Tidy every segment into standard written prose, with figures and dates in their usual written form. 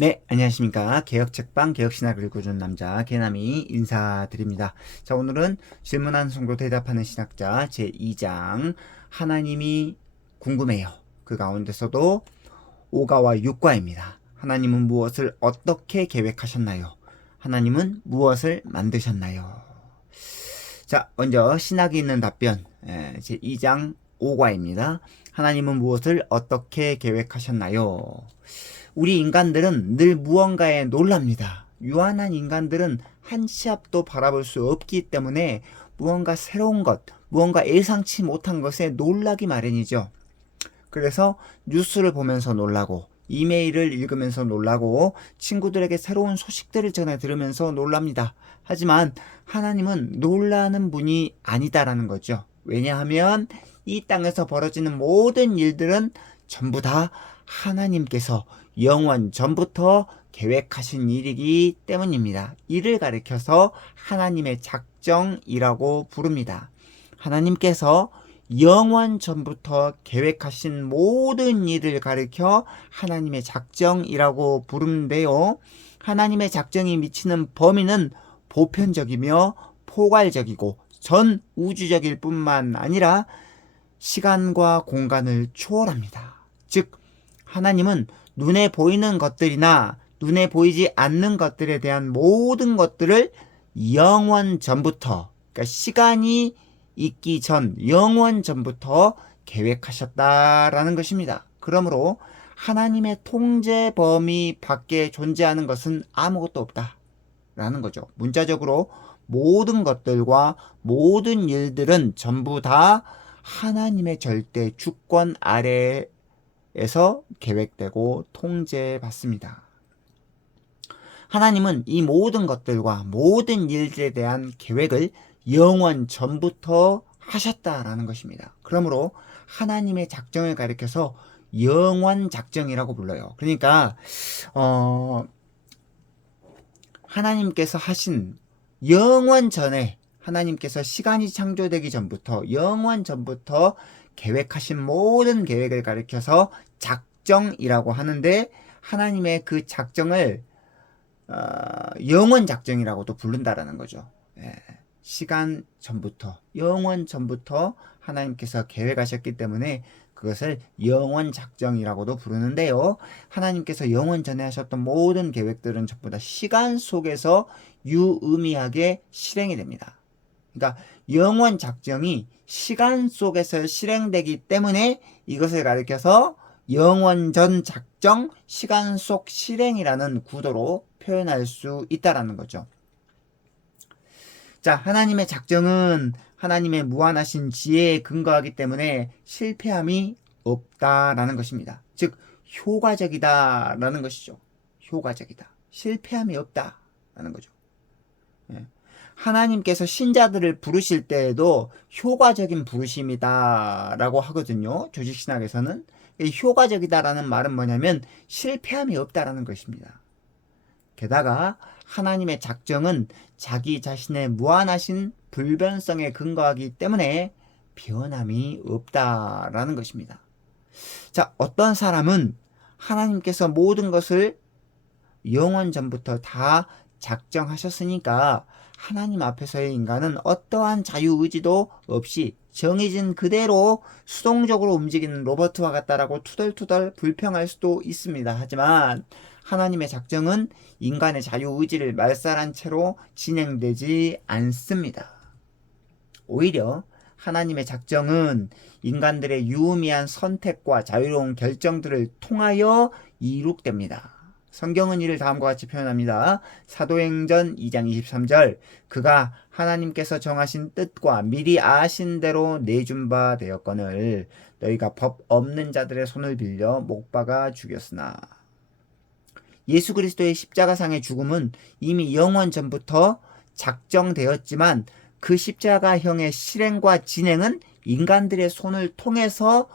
네, 안녕하십니까. 개혁책방 개혁신학을 읽어주는 남자 개남이 인사드립니다. 자, 오늘은 질문한 성도 대답하는 신학자 제2장 하나님이 궁금해요. 그 가운데서도 5가와 6과입니다. 하나님은 무엇을 어떻게 계획하셨나요? 하나님은 무엇을 만드셨나요? 자, 먼저 신학이 있는 답변 제2장 5과입니다. 하나님은 무엇을 어떻게 계획하셨나요? 우리 인간들은 늘 무언가에 놀랍니다. 유한한 인간들은 한 치 앞도 바라볼 수 없기 때문에 무언가 새로운 것, 무언가 예상치 못한 것에 놀라기 마련이죠. 그래서 뉴스를 보면서 놀라고, 이메일을 읽으면서 놀라고, 친구들에게 새로운 소식들을 전해 들으면서 놀랍니다. 하지만 하나님은 놀라는 분이 아니다라는 거죠. 왜냐하면 이 땅에서 벌어지는 모든 일들은 전부 다 하나님께서 영원 전부터 계획하신 일이기 때문입니다. 이를 가리켜서 하나님의 작정이라고 부릅니다. 하나님께서 영원 전부터 계획하신 모든 일을 가리켜 하나님의 작정이라고 부르는데요. 하나님의 작정이 미치는 범위는 보편적이며 포괄적이고 전 우주적일 뿐만 아니라 시간과 공간을 초월합니다. 즉, 하나님은 눈에 보이는 것들이나 눈에 보이지 않는 것들에 대한 모든 것들을 영원 전부터, 그러니까 시간이 있기 전, 영원 전부터 계획하셨다라는 것입니다. 그러므로 하나님의 통제 범위 밖에 존재하는 것은 아무것도 없다라는 거죠. 문자적으로 모든 것들과 모든 일들은 전부 다 하나님의 절대 주권 아래에서 계획되고 통제받습니다. 하나님은 이 모든 것들과 모든 일들에 대한 계획을 영원 전부터 하셨다라는 것입니다. 그러므로 하나님의 작정을 가리켜서 영원 작정이라고 불러요. 그러니까 하나님께서 하신 영원 전에, 하나님께서 시간이 창조되기 전부터, 영원 전부터 계획하신 모든 계획을 가리켜서 작정이라고 하는데, 하나님의 그 작정을 영원 작정이라고도 부른다라는 거죠. 예. 시간 전부터, 영원 전부터 하나님께서 계획하셨기 때문에 그것을 영원 작정이라고도 부르는데요. 하나님께서 영원 전에 하셨던 모든 계획들은 전부 다 시간 속에서 유의미하게 실행이 됩니다. 그러니까 영원 작정이 시간 속에서 실행되기 때문에 이것을 가리켜서 영원 전 작정, 시간 속 실행이라는 구도로 표현할 수 있다라는 거죠. 자, 하나님의 작정은 하나님의 무한하신 지혜에 근거하기 때문에 실패함이 없다라는 것입니다. 즉, 효과적이다라는 것이죠. 효과적이다. 실패함이 없다라는 거죠. 예. 하나님께서 신자들을 부르실 때에도 효과적인 부르심이다라고 하거든요. 조직신학에서는. 효과적이다라는 말은 뭐냐면 실패함이 없다라는 것입니다. 게다가 하나님의 작정은 자기 자신의 무한하신 불변성에 근거하기 때문에 변함이 없다라는 것입니다. 자, 어떤 사람은 하나님께서 모든 것을 영원 전부터 다 작정하셨으니까 하나님 앞에서의 인간은 어떠한 자유의지도 없이 정해진 그대로 수동적으로 움직이는 로봇과 같다라고 투덜투덜 불평할 수도 있습니다. 하지만 하나님의 작정은 인간의 자유의지를 말살한 채로 진행되지 않습니다. 오히려 하나님의 작정은 인간들의 유의미한 선택과 자유로운 결정들을 통하여 이룩됩니다. 성경은 이를 다음과 같이 표현합니다. 사도행전 2장 23절, 그가 하나님께서 정하신 뜻과 미리 아신 대로 내준 바 되었거늘 너희가 법 없는 자들의 손을 빌려 못 박아 죽였으나. 예수 그리스도의 십자가상의 죽음은 이미 영원 전부터 작정되었지만 그 십자가형의 실행과 진행은 인간들의 손을 통해서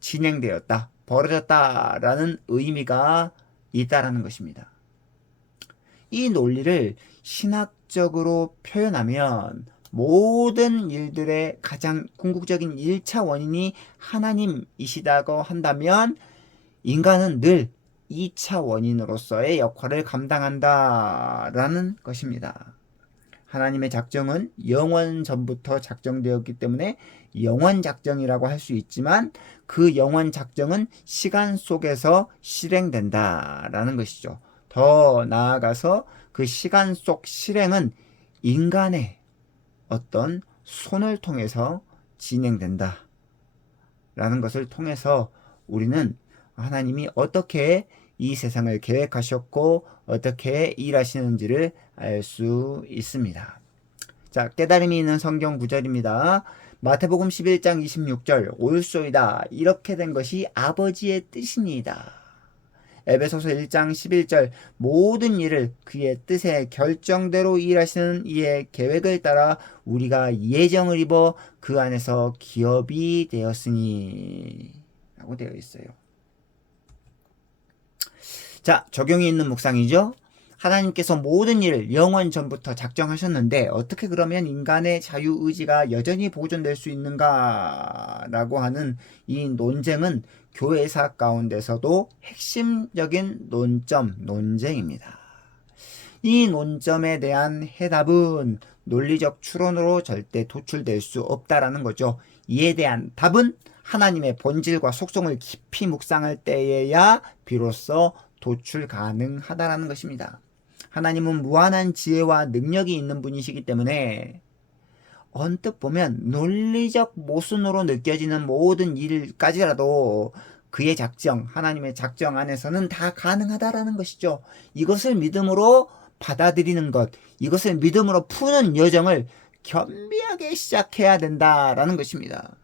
진행되었다, 벌어졌다라는 의미가 있다라는 것입니다. 이 논리를 신학적으로 표현하면 모든 일들의 가장 궁극적인 1차 원인이 하나님이시다고 한다면 인간은 늘 2차 원인으로서의 역할을 감당한다라는 것입니다. 하나님의 작정은 영원 전부터 작정되었기 때문에 영원 작정이라고 할 수 있지만 그 영원 작정은 시간 속에서 실행된다라는 것이죠. 더 나아가서 그 시간 속 실행은 인간의 어떤 손을 통해서 진행된다 라는 것을 통해서 우리는 하나님이 어떻게 이 세상을 계획하셨고 어떻게 일하시는지를 알 수 있습니다. 자, 깨달음이 있는 성경 구절입니다. 마태복음 11장 26절 올소이다 이렇게 된 것이 아버지의 뜻이니이다. 에베소서 1장 11절 모든 일을 그의 뜻에 결정대로 일하시는 이의 계획을 따라 우리가 예정을 입어 그 안에서 기업이 되었으니 라고 되어 있어요. 자, 적용이 있는 묵상이죠. 하나님께서 모든 일을 영원 전부터 작정하셨는데 어떻게 그러면 인간의 자유의지가 여전히 보존될 수 있는가 라고 하는 이 논쟁은 교회사 가운데서도 핵심적인 논쟁입니다. 이 논점에 대한 해답은 논리적 추론으로 절대 도출될 수 없다라는 거죠. 이에 대한 답은 하나님의 본질과 속성을 깊이 묵상할 때에야 비로소 도출 가능하다라는 것입니다. 하나님은 무한한 지혜와 능력이 있는 분이시기 때문에 언뜻 보면 논리적 모순으로 느껴지는 모든 일까지라도 그의 작정, 하나님의 작정 안에서는 다 가능하다라는 것이죠. 이것을 믿음으로 받아들이는 것, 이것을 믿음으로 푸는 여정을 겸비하게 시작해야 된다라는 것입니다.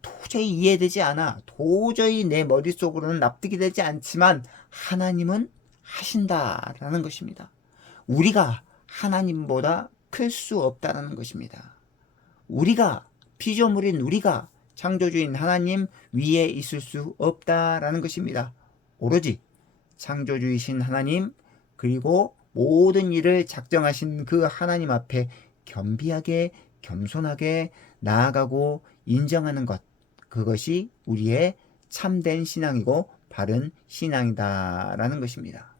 도저히 이해되지 않아, 도저히 내 머릿속으로는 납득이 되지 않지만 하나님은 하신다라는 것입니다. 우리가 하나님보다 클 수 없다라는 것입니다. 우리가 피조물인 우리가 창조주인 하나님 위에 있을 수 없다라는 것입니다. 오로지 창조주이신 하나님 그리고 모든 일을 작정하신 그 하나님 앞에 겸비하게 겸손하게 나아가고 인정하는 것, 그것이 우리의 참된 신앙이고 바른 신앙이다라는 것입니다.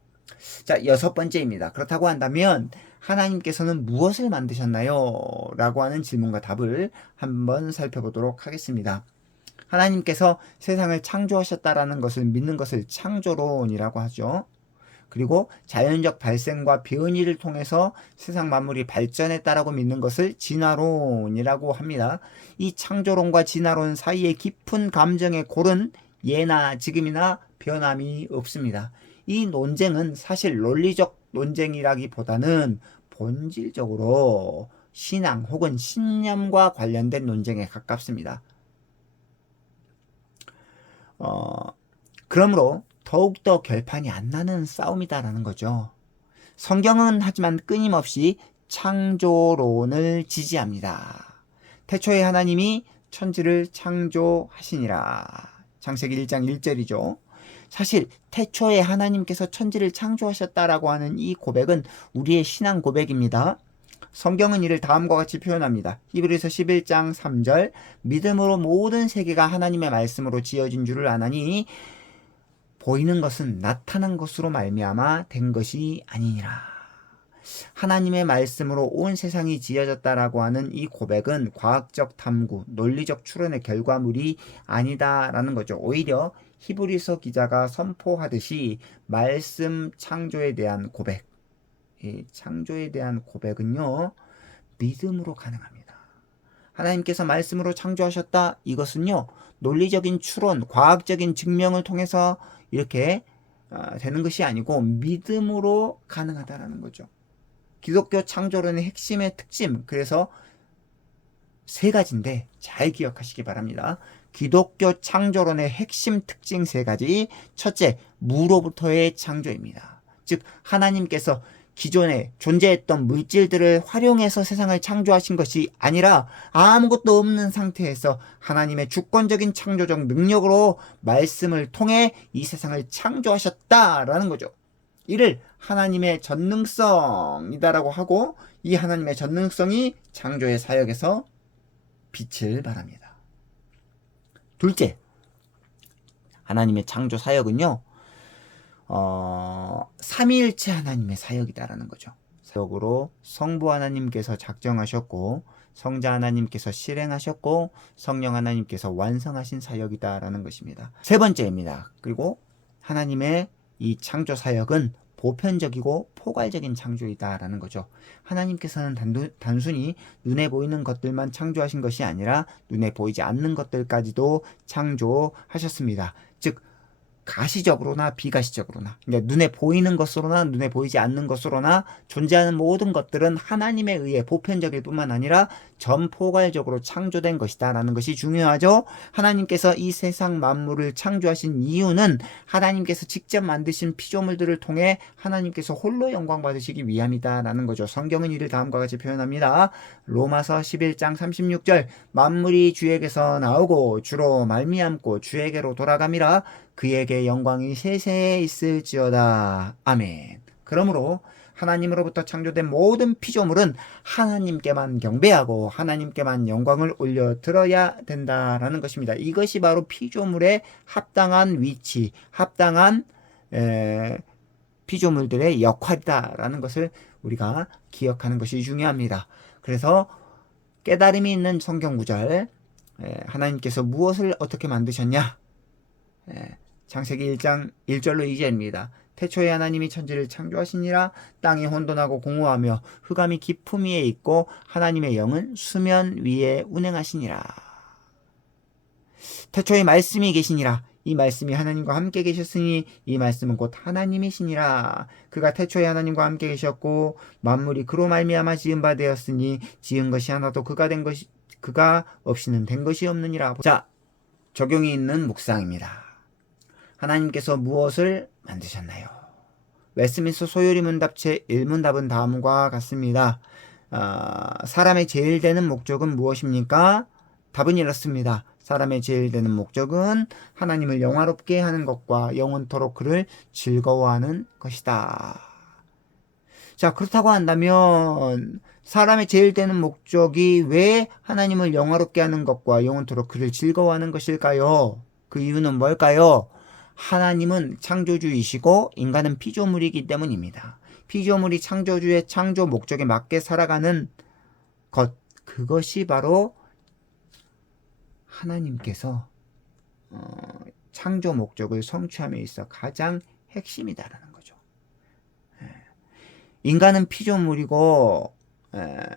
자, 6번째입니다. 그렇다고 한다면 하나님께서는 무엇을 만드셨나요? 라고 하는 질문과 답을 한번 살펴보도록 하겠습니다. 하나님께서 세상을 창조하셨다라는 것을 믿는 것을 창조론이라고 하죠. 그리고 자연적 발생과 변이를 통해서 세상 만물이 발전했다라고 믿는 것을 진화론이라고 합니다. 이 창조론과 진화론 사이에 깊은 감정의 골은 예나 지금이나 변함이 없습니다. 이 논쟁은 사실 논리적 논쟁이라기보다는 본질적으로 신앙 혹은 신념과 관련된 논쟁에 가깝습니다. 그러므로 더욱더 결판이 안 나는 싸움이다라는 거죠. 성경은 하지만 끊임없이 창조론을 지지합니다. 태초에 하나님이 천지를 창조하시니라. 창세기 1장 1절이죠. 사실 태초에 하나님께서 천지를 창조하셨다라고 하는 이 고백은 우리의 신앙 고백입니다. 성경은 이를 다음과 같이 표현합니다. 히브리서 11장 3절 믿음으로 모든 세계가 하나님의 말씀으로 지어진 줄을 아나니 보이는 것은 나타난 것으로 말미암아 된 것이 아니니라. 하나님의 말씀으로 온 세상이 지어졌다라고 하는 이 고백은 과학적 탐구, 논리적 추론의 결과물이 아니다라는 거죠. 오히려 히브리서 기자가 선포하듯이 말씀 창조에 대한 고백, 이 창조에 대한 고백은요, 믿음으로 가능합니다. 하나님께서 말씀으로 창조하셨다. 이것은요, 논리적인 추론, 과학적인 증명을 통해서 이렇게 되는 것이 아니고 믿음으로 가능하다라는 거죠. 기독교 창조론의 핵심의 특징, 그래서 세 가지인데 잘 기억하시기 바랍니다. 기독교 창조론의 핵심 특징 세 가지. 첫째, 무로부터의 창조입니다. 즉 하나님께서 기존에 존재했던 물질들을 활용해서 세상을 창조하신 것이 아니라 아무것도 없는 상태에서 하나님의 주권적인 창조적 능력으로 말씀을 통해 이 세상을 창조하셨다라는 거죠. 이를 하나님의 전능성이다라고 하고 이 하나님의 전능성이 창조의 사역에서 빛을 발합니다. 둘째, 하나님의 창조 사역은요, 삼위일체 하나님의 사역이다라는 거죠. 사역으로 성부 하나님께서 작정하셨고 성자 하나님께서 실행하셨고 성령 하나님께서 완성하신 사역이다라는 것입니다. 세 번째입니다. 그리고 하나님의 이 창조 사역은 보편적이고 포괄적인 창조이다라는 거죠. 하나님께서는 단순히 눈에 보이는 것들만 창조하신 것이 아니라 눈에 보이지 않는 것들까지도 창조하셨습니다. 즉 가시적으로나 비가시적으로나, 그러니까 눈에 보이는 것으로나 눈에 보이지 않는 것으로나 존재하는 모든 것들은 하나님에 의해 보편적일 뿐만 아니라 전포괄적으로 창조된 것이다 라는 것이 중요하죠. 하나님께서 이 세상 만물을 창조하신 이유는 하나님께서 직접 만드신 피조물들을 통해 하나님께서 홀로 영광 받으시기 위함이다 라는 거죠. 성경은 이를 다음과 같이 표현합니다. 로마서 11장 36절 만물이 주에게서 나오고 주로 말미암고 주에게로 돌아감이라 그에게 영광이 세세에 있을지어다. 아멘. 그러므로 하나님으로부터 창조된 모든 피조물은 하나님께만 경배하고 하나님께만 영광을 올려 들어야 된다라는 것입니다. 이것이 바로 피조물의 합당한 위치, 합당한 피조물들의 역할이다라는 것을 우리가 기억하는 것이 중요합니다. 그래서 깨달음이 있는 성경 구절, 하나님께서 무엇을 어떻게 만드셨냐? 창세기 1장 1절로 2절입니다. 태초에 하나님이 천지를 창조하시니라. 땅이 혼돈하고 공허하며 흑암이 깊음 위에 있고 하나님의 영은 수면 위에 운행하시니라. 태초에 말씀이 계시니라. 이 말씀이 하나님과 함께 계셨으니 이 말씀은 곧 하나님이시니라. 그가 태초에 하나님과 함께 계셨고 만물이 그로 말미암아 지은 바 되었으니 지은 것이 하나도 그가 없이는 된 것이 없느니라. 자, 적용이 있는 묵상입니다. 하나님께서 무엇을 만드셨나요? 웨스민스터 소요리 문답 제1문답은 다음과 같습니다. 사람의 제일 되는 목적은 무엇입니까? 답은 이렇습니다. 사람의 제일 되는 목적은 하나님을 영화롭게 하는 것과 영원토록 그를 즐거워하는 것이다. 자, 그렇다고 한다면 사람의 제일 되는 목적이 왜 하나님을 영화롭게 하는 것과 영원토록 그를 즐거워하는 것일까요? 그 이유는 뭘까요? 하나님은 창조주이시고 인간은 피조물이기 때문입니다. 피조물이 창조주의 창조 목적에 맞게 살아가는 것, 그것이 바로 하나님께서 창조 목적을 성취함에 있어 가장 핵심이다라는 거죠. 인간은 피조물이고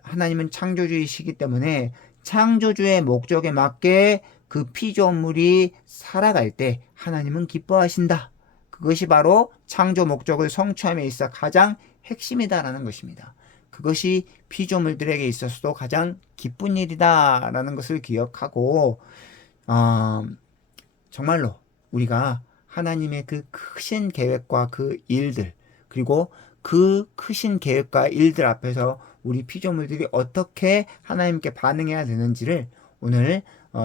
하나님은 창조주이시기 때문에 창조주의 목적에 맞게 그 피조물이 살아갈 때 하나님은 기뻐하신다. 그것이 바로 창조 목적을 성취함에 있어 가장 핵심이다라는 것입니다. 그것이 피조물들에게 있어서도 가장 기쁜 일이다라는 것을 기억하고 정말로 우리가 하나님의 그 크신 계획과 그 일들, 그리고 그 크신 계획과 일들 앞에서 우리 피조물들이 어떻게 하나님께 반응해야 되는지를 오늘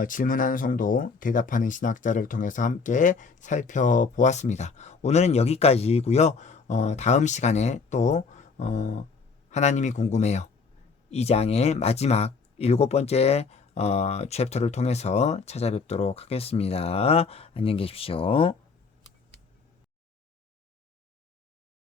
질문하는 성도, 대답하는 신학자를 통해서 함께 살펴보았습니다. 오늘은 여기까지고요. 다음 시간에 또 하나님이 궁금해요. 2장의 마지막 7번째 챕터를 통해서 찾아뵙도록 하겠습니다. 안녕히 계십시오.